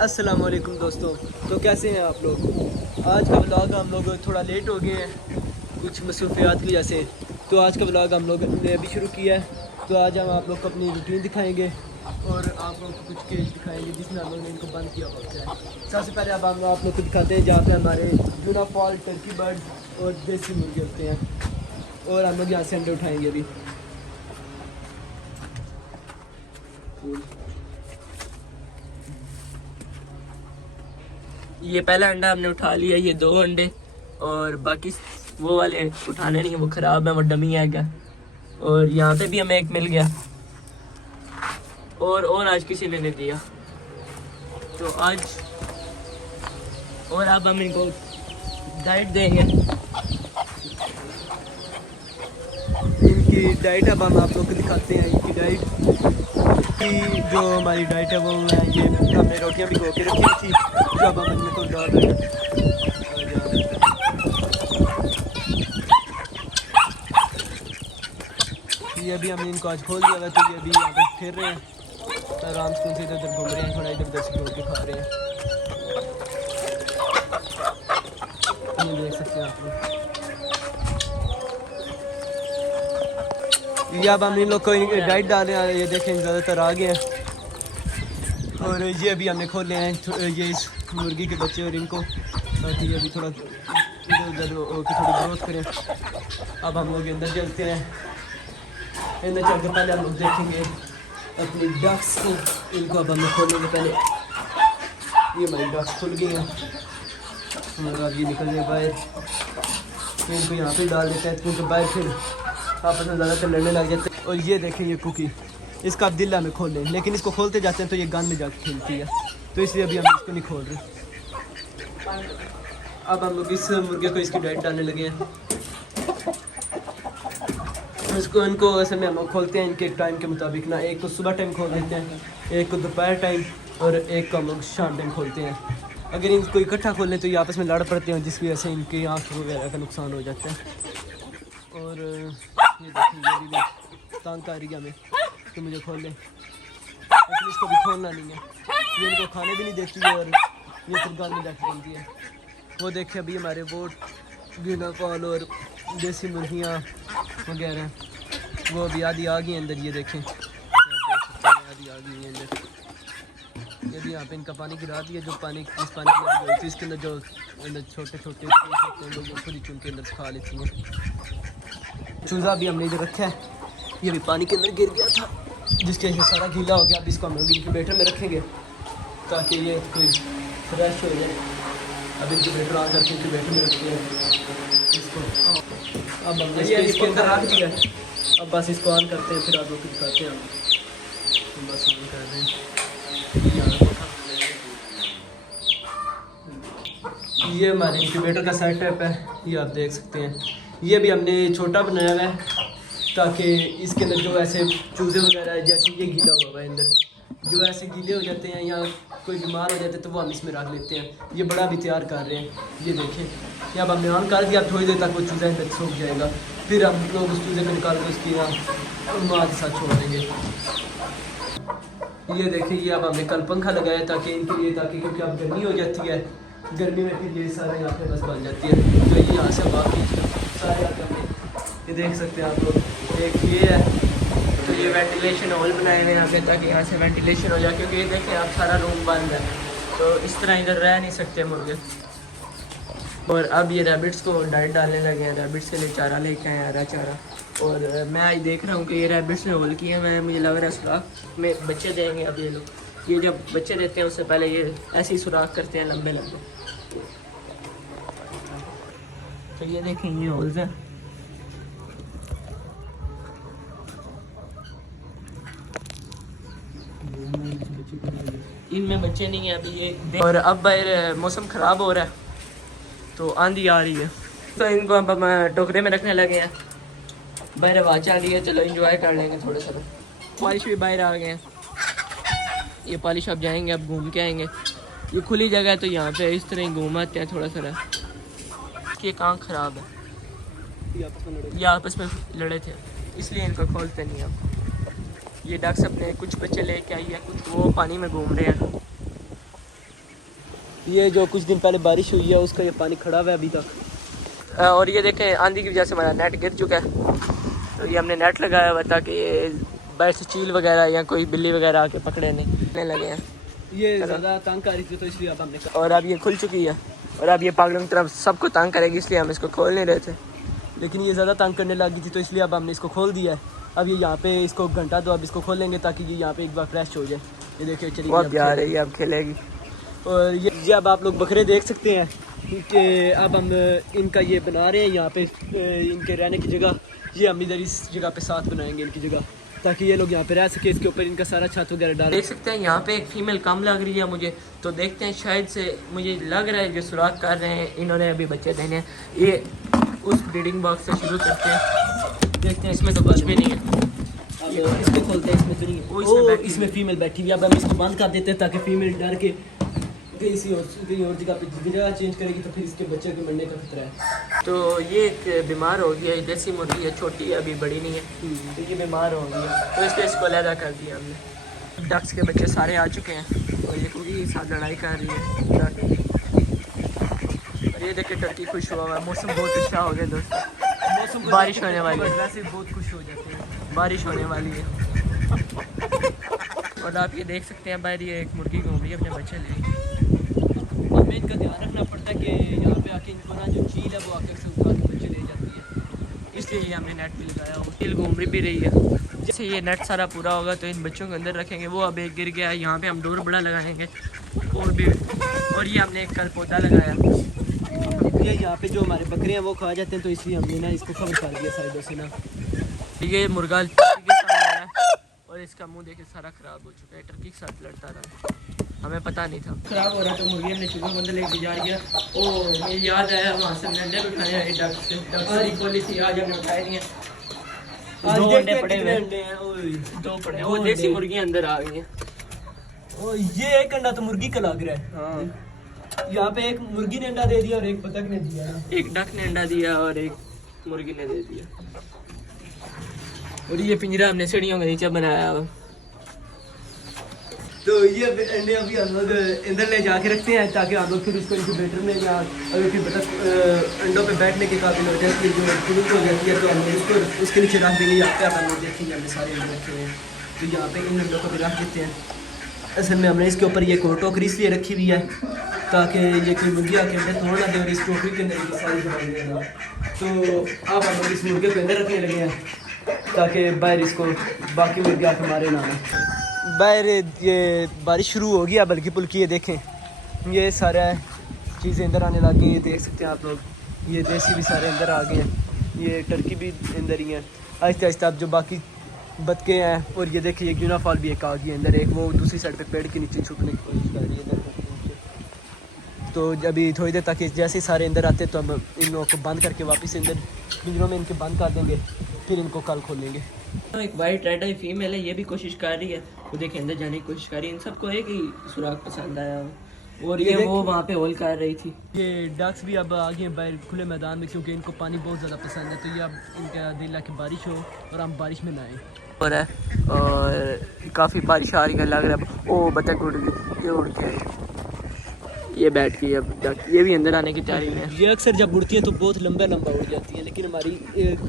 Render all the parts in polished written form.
अस्सलाम वालेकुम दोस्तों। तो कैसे हैं आप लोग। आज का व्लॉग हम लोग थोड़ा लेट हो गए हैं कुछ मसरूफियात की वजह से। तो आज का व्लॉग हम लोग ने अभी शुरू किया है। तो आज हम आप लोग को अपनी रूटीन दिखाएंगे और आप लोग को कुछ केज दिखाएंगे जिसमें हम लोग ने इनको बंद किया होता है। सबसे पहले अब हम आप लोग को दिखाते हैं जहाँ पे हमारे जूना फॉल, टर्की बर्ड और देसी मुर्गे होते हैं। और हम लोग यहाँ से अंडे उठाएँगे अभी। ये पहला अंडा हमने उठा लिया, ये 2 अंडे, और बाकी वो वाले उठाने नहीं है, वो ख़राब है, वो डमी है। और यहाँ पे भी हमें एक मिल गया और आज किसी ने नहीं दिया। तो आज और अब हम इनको डाइट देंगे। इनकी डाइट अब हम आप लोग को दिखाते हैं। इनकी डाइट की जो हमारी डाइट है वो है, ये हमने रोटियां भिगो के रखी थी जो अब हम इनको डाल रहे हैं। ये अभी हमने इनको आज खोल दिया था तो ये अभी यहाँ पे फिर रहे हैं, आराम से इधर उधर घूम रहे हैं, थोड़ा इधर उधर से के खा रहे हैं। ये देख सकते हैं आप लोग। ये अब हम इन लोग को डाइट डाल रहे हैं। ये देखें ज़्यादातर आ गए हैं और ये अभी हमने खोले हैं ये इस मुर्गी के बच्चे और इनको, ताकि ये अभी थोड़ा इधर उधर होकर थोड़ी ग्रोथ करें। अब हम लोग अंदर चलते हैं। अंदर चल के पहले हम लोग देखेंगे अपनी डक्स को। इनको अब हमें खोलेंगे पहले। ये हमारी डक्स खुल गई हैं और अब ये निकल जाए बाहर। इनको यहाँ पे डाल देते हैं क्योंकि बाहर फिर आपस में ज़्यादातर लड़ने लग जाते हैं। और ये देखें ये कुकी, इसका अब दिल हमें खोल लें, लेकिन इसको खोलते जाते हैं तो ये गन में जाकर खेलती है, तो इसलिए अभी हम इसको नहीं खोल रहे। अब हम लोग इस मुर्गे को इसकी डाइट डालने लगे हैं। इसको इनको ऐसे में हम खोलते हैं इनके टाइम के मुताबिक ना। एक को सुबह टाइम खोल देते हैं, एक को दोपहर टाइम और एक को हम लोग शाम टाइम खोलते हैं। अगर इनको इकट्ठा खोल लें तो ये आपस में लड़ पड़ते हैं, जिसकी वजह से इनकी आँख वगैरह का नुकसान हो जाता है। और ये देखिए ये भी तंग आ रही है हमें कि मुझे खोल लें, लेकिन इसको भी खोलना नहीं है। ये इनको खाने भी नहीं देती है और ये फिर गाल में जाकर बनती है। वो देखिए अभी हमारे वो बिना कॉल और देसी मुर्गियाँ वगैरह वो अभी आधी आ गई अंदर। ये देखें आधी आ गई अंदर। ये भी यहाँ पे इनका पानी गिरा दिया, जो पानी इस पानी की अंदर गई थी इसके अंदर जो अंदर छोटे छोटे लोग खुद ही चुन के अंदर खा लेती हैं। चूज़ा भी हमने इधर रखा है, ये भी पानी के अंदर गिर गया था जिसके वजह से सारा गीला हो गया। अब इसको हम लोग इंक्यूबेटर में रखेंगे ताकि ये कोई फ्रेश हो जाए। अब इंक्यूबेटर ऑन करके इंक्यूबेटर में रखते हैं इसको। अब हमने इसके अंदर रख दिया, अब बस इसको ऑन करते हैं, फिर आप लोग को दिखाते हैं। हम बस ऑन कर रहे हैं। ये हमारे इंक्यूबेटर का सेटअप है, ये आप देख सकते हैं। ये भी हमने छोटा बनाया हुआ है ताकि इसके अंदर जो ऐसे चूज़े वगैरह जैसे ये गीला हुआ है अंदर, जो ऐसे गीले हो जाते हैं या कोई बीमार हो जाते हैं तो वो हम इसमें रख लेते हैं। ये बड़ा भी तैयार कर रहे हैं, ये देखें। ये अब हमने ऑन कर दिया, थोड़ी देर तक वो चूज़ा अंदर सूख जाएगा, फिर हम लोग उस चूज़े को निकाल कर उसकी यहाँ माँ के साथ छोड़ देंगे। ये देखिए ये अब हमने कल पंखा लगाया ताकि इनके लिए, ताकि क्योंकि अब गर्मी हो जाती है, गर्मी में फिर ये सारे यहाँ पे बस बन जाती है। तो ये यहाँ से बाकी सारे हमने ये देख सकते हैं आप लोग। एक ये है, तो ये वेंटिलेशन होल बनाए हुए हैं यहाँ पे ताकि यहाँ से वेंटिलेशन हो जाए, क्योंकि ये देखें आप सारा रूम बंद है तो इस तरह इधर रह नहीं सकते मुर्गे। और अब ये रैबिट्स को डाइट डालने लगे हैं, रैबिट्स के लिए चारा लेके आए, हरा चारा। और मैं आज देख रहा हूँ कि ये रैबिट्स ने होल किए हैं, मुझे लग रहा है सुराख में बच्चे देंगे। अब ये लोग ये जब बच्चे देते हैं उससे पहले ये ऐसे ही सुराख करते हैं लंबे लंबे। तो ये देखें ये होल्स हैं। इनमें बच्चे नहीं हैं अभी ये। और अब बाहर मौसम ख़राब हो रहा है तो आंधी आ रही है, तो इनको अब हम टोकरे में रखने लगे हैं। बाहर हवा चल रही है, चलो एंजॉय कर लेंगे थोड़ा सा। पॉलिश भी बाहर आ गए हैं, ये पॉलिश अब जाएंगे, अब घूम के आएंगे। ये खुली जगह है तो यहाँ पे इस तरह ही घूम आते हैं थोड़ा सा। ये कान ख़राब है, ये आपस में लड़े थे इसलिए इनको खोलते नहीं अब। ये डक्स अपने कुछ बच्चे लेके आई है, कुछ वो पानी में घूम रहे हैं। ये जो कुछ दिन पहले बारिश हुई है उसका ये पानी खड़ा हुआ है अभी तक। और ये देखें आंधी की वजह से हमारा नेट गिर चुका है, तो ये हमने नेट लगाया हुआ ताकि ये बाहर से चील वगैरह या कोई बिल्ली वगैरह आके पकड़े नहीं लगे हैं। ये ज़्यादा तंग कर रही थी तो इसलिए अब हमने और अब ये खुल चुकी है और अब ये पागलों की तरफ सबको तंग करेगी, इसलिए हम इसको खोल नहीं रहे थे, लेकिन ये ज़्यादा तंग करने लगी थी तो इसलिए अब हमने इसको खोल दिया है। अब ये यहाँ पे इसको घंटा तो अब इसको खोलेंगे ताकि ये यहाँ पे एक बार फ्रेश हो जाए। ये देखिए चलिए वो अब जा रही है, अब खेलेगी। और ये अब आप लोग बकरे देख सकते हैं कि अब हम इनका ये बना रहे हैं यहाँ पे इनके रहने की जगह। ये हम इधर इस जगह पे साथ बनाएंगे इनकी जगह ताकि ये लोग यहाँ पे रह सके। इसके ऊपर इनका सारा छत वगैरह डाल देख सकते हैं यहाँ पे एक फीमेल कम लग रही है मुझे, तो देखते हैं शायद से मुझे लग रहा है जो सुराख कर रहे हैं इन्होंने अभी बच्चे देने हैं। ये उस ब्रीडिंग बॉक्स से शुरू करते हैं, देखते हैं इसमें तो कुछ भी नहीं है। इसको खोलते हैं, इसमें तो नहीं है। इसमें फीमेल बैठी हुई है। अब हम इसको बंद कर देते हैं ताकि फीमेल डर के कहीं और जगह पे जगह चेंज करेगी तो फिर इसके बच्चे के मरने का खतरा है। तो ये एक बीमार हो गया है, देसी मुर्गी है, छोटी है अभी, बड़ी नहीं है, तो ये बीमार हो गया तो इसलिए इसको अलहदा कर दिया हमने। डक्स के बच्चे सारे आ चुके हैं और ये कुकी के साथ लड़ाई कर रही है। और ये देखिए टर्की खुश हुआ हुआ है, मौसम बहुत अच्छा हो गया दोस्तों, मौसम बारिश होने वाली है, वैसे बहुत खुश हो जाते हैं, बारिश होने वाली है। और आप ये देख सकते हैं बाहर ये एक मुर्गी घूम रही है अपने बच्चे ले। हमें इनका ध्यान रखना पड़ता है कि यहाँ पे आके इनको ना जो चील है वो आकर से उठा के बच्चे ले जाती है, इसलिए ये हमने नेट भी लगाया और चील घूम भी रही है। जैसे ये नेट सारा पूरा होगा तो इन बच्चों के अंदर रखेंगे। वो अब एक गिर गया है, यहाँ पे हम डोर बड़ा लगाएंगे और भी। और ये हमने एक कल पौधा लगाया, ये यहाँ पे जो हमारे बकरे हैं वो खा जाते हैं तो इसलिए हमने ना इसको कवर कर दिया साइडों से ना। ये मुर्गा के साथ लड़ा है और इसका मुंह देखे सारा ख़राब हो चुका है, टर्की के साथ लड़ता रहा, हमें पता नहीं था। ख़राब हो रहा तो मुर्गी हमने चूहों के अंदर लेके जा गया। ओ मुझे याद आया वहाँ से हमने अंडे उठाए हैं डक से, डक सारी खोली थी, आज हमने उठाए नहीं हैं। दो अंडे पड़े हुए हैं, दो पड़े, वो देसी मुर्गी अंदर आ गई हैं। ओ ये एक अंडा तो मुर्गी का लग रहा है। हाँ यहाँ पे एक मुर्गी ने अंडा दे दिया और एक बतख ने दिया ना। एक डक ने अंडा दिया और एक मुर्गी ने दे दिया। और ये पिंजरा हमने सीढ़ियों के नीचे बनाया हुआ। तो ये अंडे अभी हम लोग अंदर ले जाके रखते हैं ताकि हम लोग फिर उसको इंक्यूबेटर में या अगर फिर बतख अंडों पे बैठने के काबिल हो जाए जो पुरुष हो जाती है तो हम लोग उसको उसके नीचे रख देंगे। यहाँ पे हम लोग देखेंगे हमने सारे अंडे रखे हुए हैं, तो यहाँ पे इन अंडों को भी रख देते हैं। असल में हमने इसके ऊपर ये टोकरी इसलिए रखी हुई है ताकि ये कोई मुर्गी आके अंडे तोड़ ना दे और इस टोकरी के अंदर ये सारी दवाई देना। तो अब हम लोग इस मुर्गे को अंदर रखने लगे हैं ताकि बाहर इसको बाकी मुर्गे आके मारे ना आए। बाहर ये बारिश शुरू हो गया बल्कि पुल्की, ये देखें ये सारा चीज़ें अंदर आने लग गई, ये देख सकते हैं आप लोग। ये देसी भी सारे अंदर आ गए हैं, ये टर्की भी अंदर ही है। आहिस्ता आहिस्ता अब जो बाकी बतके हैं और ये देखिए ये यूनाफॉल भी एक आ गई है अंदर, एक वो दूसरी साइड पे पेड़ के नीचे छुपने की कोशिश कर रही है अंदर। तो अभी थोड़ी देर तक जैसे सारे अंदर आते तो हम इन लोगों को बंद करके वापस अंदर पिंजरों में इनके बंद कर देंगे, फिर इनको कल खोलेंगे। एक वाइट रेड आई फीमेल है, ये भी कोशिश कर रही है, वो देखे अंदर जाने की कोशिश कर रही है। इन सबको एक ही सुराग पसंद आया और ये वो वहाँ पे होल कर रही थी। ये डक्स भी अब आ गए बाहर खुले मैदान में क्योंकि इनको पानी बहुत ज़्यादा पसंद है, तो ये अब इनका दिल है कि बारिश हो और हम बारिश में नहाएं। और काफ़ी बारिश आ रही है, लग रहा है। ओ बतख उड़ गई, ये उड़ के ये बैठ गई, अब डक ये भी अंदर आने की तैयारी में है। ये अक्सर जब उड़ती है तो बहुत लंबा लंबा उड़ जाती है, लेकिन हमारी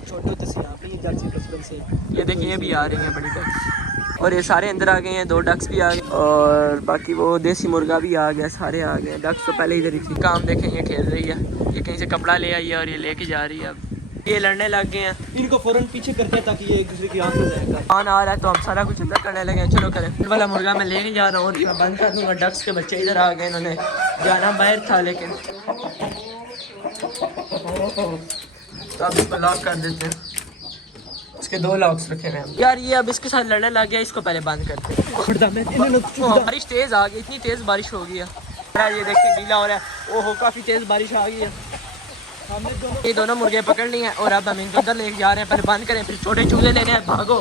छोटे होते से यहाँ पे ही जाती है बचपन से। ये देखिए ये भी आ रही हैं बड़ी डक्स और ये सारे अंदर आ गए हैं, 2 डक्स भी आ गए और बाकी वो देसी मुर्गा भी आ गया, सारे आ गए। डक्स तो पहले इधर ही थी। काम देखें ये खेल रही है, ये कहीं से कपड़ा ले आई है और ये लेके जा रही है। अब ये लड़ने लग गए हैं, इनको फौरन पीछे करते हैं ताकि ये एक दूसरे की आंख में जाएगा। पान आ रहा है तो हम सारा कुछ अंदर करने लगे हैं। चलो करें। वाला मुर्गा मैं लेके जा रहा हूँ और मैं बंद कर दूँगा। डक्स के बच्चे इधर आ गए, इन्होंने जाना बाहर था लेकिन तो अब इसको लॉक कर देते हैं। इसके 2 लॉक्स रखे हैं यार। ये अब इसके साथ लड़ने लग गया, इसको पहले बंद करते हैं। बारिश तेज़ आ गई, इतनी तेज़ बारिश हो गई है। ये देखते गीला हो रहा है। ओहो काफ़ी तेज़ बारिश आ गई है। ये दोनों मुर्गे पकड़ लिए हैं और अब हम इनको अंदर लेके जा रहे हैं। पहले बंद करें, फिर छोटे चूजे लेने हैं, भागो।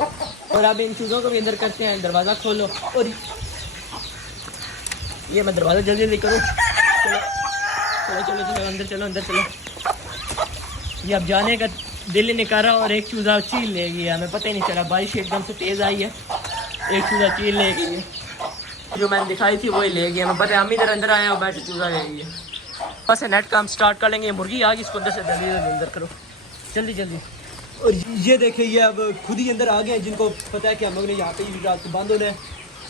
और अब इन चूज़ों को भी अंदर करते हैं। दरवाज़ा खोलो और ये मैं दरवाज़ा जल्दी जल्दी करूँ। चलो चलो चलो चलो अंदर चलो, अंदर चलो। ये अब जाने का दिल ही नहीं कर रहा और एक चूज़ा चील ले गया, हमें पता ही नहीं चला। बारिश एकदम से तेज़ आई है, एक चूज़ा चील ले गई है। जो मैंने दिखाई थी वही ले गया। मैं पता हम इधर अंदर आए और बैठे चूजा ले गई है। बस नेट काम स्टार्ट कर लेंगे। मुर्गी आ गई, इसको अंदर से जल्दी अंदर करो, जल्दी जल्दी। और ये देखे ये अब खुद ही अंदर आ गए हैं, जिनको पता है कि हम लोग ने यहाँ पे ही रात को बंद होना है,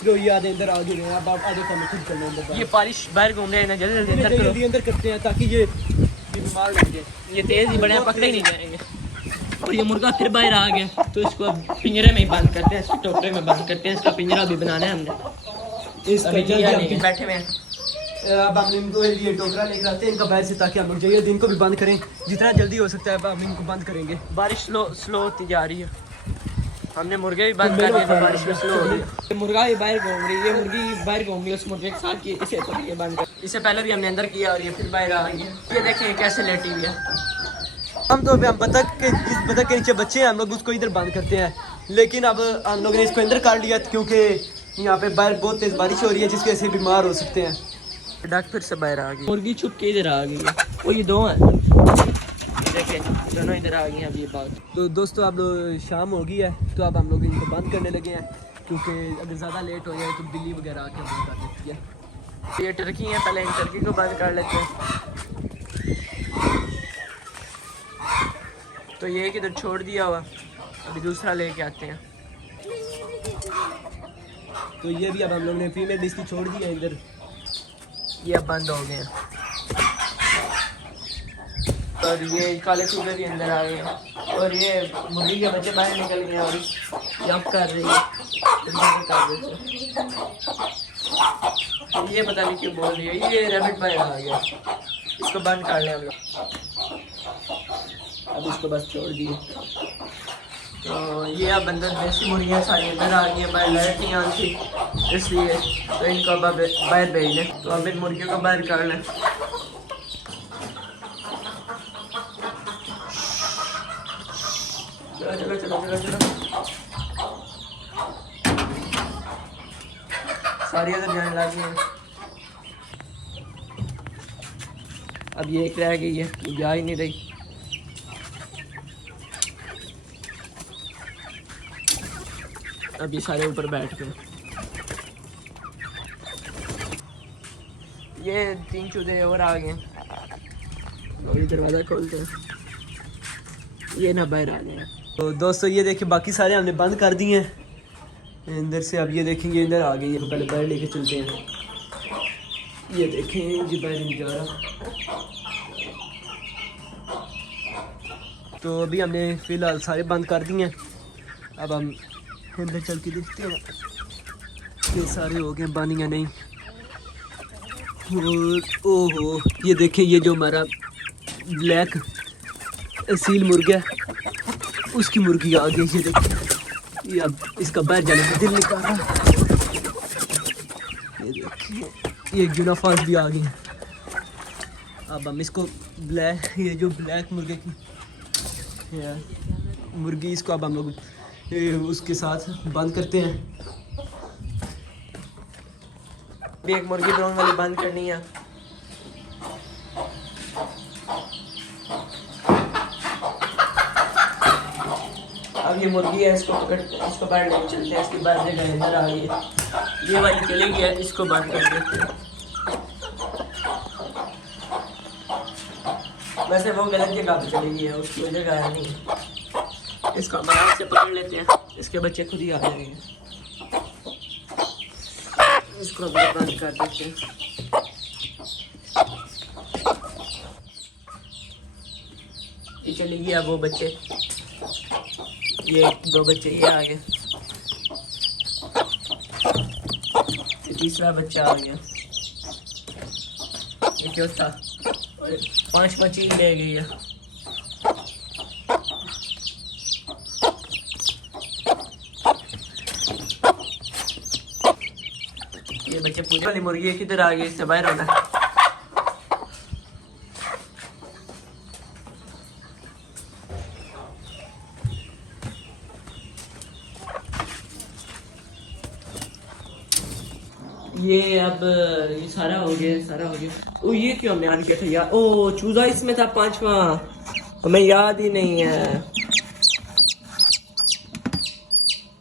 जो ये आधे अंदर आ गए हैं। अब आप आधे काम खुद करना है अंदर। ये पालिश बाहर घूम रहे हैं ना, जल्दी जल्दी अंदर करो। जल्दी अंदर करते हैं ताकि ये बीमार लग जाए। ये तेज़ ही बड़े हैं, पकड़े ही नहीं जाएंगे। और ये मुर्गा फिर बाहर आ गया, तो इसको अब पिंजरे में ही बंद करते हैं, इसको टोकरे में बंद करते हैं। इसका पिंजरा भी बनाना है हमने। इसका बैठे हुए हैं। अब हम इनको ये टोकरा लेकर आते हैं इनका बाहर से, ताकि हम लोग जाइए दिन को भी बंद करें जितना जल्दी हो सकता है। अब हम इनको बंद करेंगे। बारिश स्लो होती जा रही है। हमने मुर्गे भी बंद कर दिए तो बारिश में स्लो हो रही है। मुर्गा भी बाहर घूम रही है, ये मुर्गी बाहर घूम रही है उस मुर्गे के साथ। इसे तो ये बंद कर, इससे पहले भी हमने अंदर किया और ये फिर बाहर आ गई है। ये देखें कैसे लेटी हुई है। हम तो हम बतख के नीचे बच्चे हैं, हम लोग उसको इधर बंद करते हैं। लेकिन अब हम लोग ने इसको अंदर काट लिया क्योंकि यहाँ पे बाहर बहुत तेज़ बारिश हो रही है, जिसकी वजह से बीमार हो सकते हैं। डक फिर से बाहर आ गई, मुर्गी छुप के इधर आ गई है। वो ये दो हैं, देखें दोनों इधर आ गई हैं। अब ये बात तो दोस्तों अब शाम हो गई है, तो अब हम लोग इनको बंद करने लगे हैं, क्योंकि अगर ज़्यादा लेट हो जाए तो बिल्ली वगैरह आके बंद कर देती है। ये टर्की है, पहले इन टर्की को बंद कर लेते हैं। तो ये किधर छोड़ दिया हुआ, अभी दूसरा लेके आते हैं। तो ये भी अब हम लोग ने फीमेल इसकी छोड़ दी है इधर। ये अब बंद हो गए हैं। और ये काले चूहे भी अंदर आ गए हैं। और ये मुर्गी के बच्चे बाहर निकल गए हैं और जंप कर रही है। ये पता नहीं क्यों बोल रही है। ये रैबिट बाहर आ गया, इसको बंद कर लें हम लोग। अब इसको बस छोड़ दिए। तो ये अब अंदर देसी मुर्गियाँ सारी अंदर आ गई हैं, बाहर लाइट नहीं आती इसलिए। तो इनको अब बाहर भेज लें। तो अब इन मुर्गियों को बाहर कर लें। चलो चलो चलो चलो चलो, सारी अंदर जाने लगी हैं। अब ये एक रह गई है, ये जा ही नहीं रही। अब ये सारे ऊपर बैठ गए। ये 3 चूजे और आ गए। अभी दरवाज़ा खोलते हैं, ये ना बाहर आ गए। तो दोस्तों ये देखिए बाकी सारे हमने बंद कर दिए हैं अंदर से। अब ये देखेंगे इधर आ गई है, तो पहले बाहर लेके चलते हैं। ये देखें ये बाहर नहीं जा रहा। तो अभी हमने फ़िलहाल सारे बंद कर दिए हैं। अब हम अंदर चल के देखते हैं ये सारे हो गए बंद या नहीं। और ओहो ये देखें, ये जो हमारा ब्लैक असील मुर्गा है उसकी मुर्गी आ गई। ये देखिए, ये अब इसका बाहर जाने का दिल नहीं कर रहा। ये देखिए ये यूनाफॉर्म भी आ गई है। अब हम इसको ये जो ब्लैक मुर्गे की मुर्गी, इसको अब हम लोग उसके साथ बंद करते हैं। भी एक मुर्गी ड्रोन वाली बंद करनी है। अब ये मुर्गी है, इसको इसको बाहर लेके चलते हैं। इसकी बाहर जगह अंदर आ गई है। ये वाली चली गई है, इसको बंद कर देते हैं। वैसे वो गलत जगह पे चली गई है, उसकी वजह जगह नहीं है। इसको हम आराम से पकड़ लेते हैं, इसके बच्चे खुद ही आ जाएंगे। इसको बंद कर देते हैं। ये चली गया वो बच्चे, ये 2 बच्चे ये आ गए। ये तीसरा बच्चा आ गया, ये चौथा, और 5 बच्चे ही ले गई है। ये बच्चे पूरी वाली मुर्गी किधर आ गई, इससे बाहर होना है। ये अब ये सारा हो गया। ओ ये क्यों हमने ऑन किया था यार? ओ चूजा इसमें था 5वां, हमें याद ही नहीं है।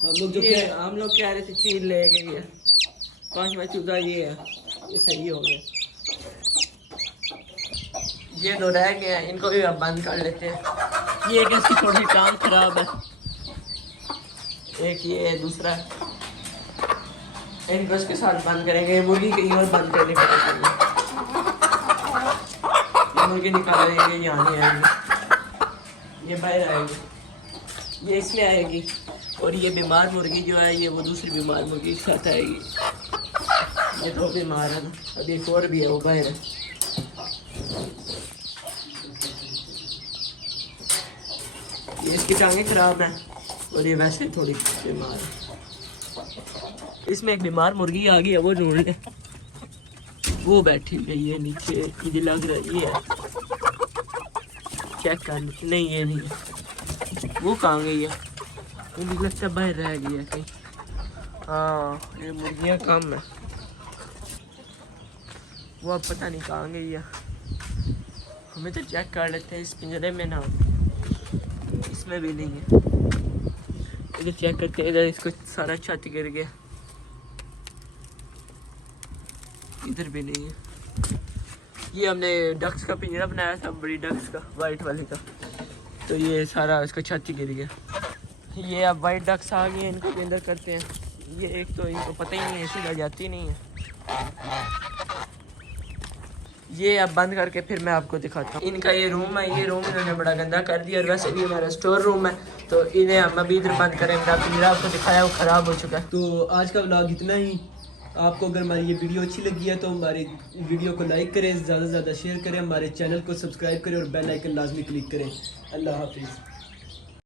हम लोग कह रहे थे चील ले गई है। 5वां चूजा ये है, ये सही हो गया। ये दो रह गए हैं, इनको भी अब बंद कर लेते हैं। ये एक इसकी थोड़ी टांग खराब है, एक ये दूसरा है, इनको इसके साथ बंद करेंगे। मुर्गी कहीं और बंद करनी पड़ेगी, ये मुर्गी निकाल देंगे, यहाँ नहीं आएगी, ये बाहर आएगी, ये इसमें आएगी, और ये बीमार मुर्गी जो है ये वो दूसरी बीमार मुर्गी के साथ आएगी। ये तो बीमार है ना, अभी एक और भी है वो बाहर है। ये इसकी टांगें खराब हैं और ये वैसे थोड़ी बीमार है। इसमें एक बीमार मुर्गी आ गई है, वो ढूंढ ले, वो बैठी हुई है ये नीचे, मुझे लग रहा है ये है, चेक कर ली, नहीं ये नहीं है, वो कहाँ गई है, मुझे लगता है बाहर रह गई है कहीं। हाँ ये मुर्गियाँ कम है, वो अब पता नहीं कहाँ गई है। हमें तो चेक कर लेते हैं इस पिंजरे में ना, इसमें भी नहीं है, इधर चेक करते हैं। इधर इसको सारा छत गिर गया, इधर भी नहीं है। ये हमने डक्स का पिंजरा बनाया था, बड़ी डक्स का, वाइट वाले का, तो ये सारा इसका छत ही गिर गया। ये अब वाइट डक्स आ गए, इनको भी अंदर करते हैं। ये एक तो इनको पता ही नहीं है, सीधा जाती नहीं है। ये अब बंद करके फिर मैं आपको दिखाता हूँ। इनका ये रूम है, ये रूम इन्होंने बड़ा गंदा कर दिया, और वैसे भी हमारा स्टोर रूम है, तो इन्हें हम अभी इधर बंद करें। मेरा पिंजरा आपको दिखाया वो ख़राब हो चुका है। तो आज का व्लॉग इतना ही। आपको अगर हमारी ये वीडियो अच्छी लगी है तो हमारी वीडियो को लाइक करें, ज़्यादा से ज़्यादा शेयर करें, हमारे चैनल को सब्सक्राइब करें और बेल आइकन लाजमी क्लिक करें। अल्लाह हाफिज़।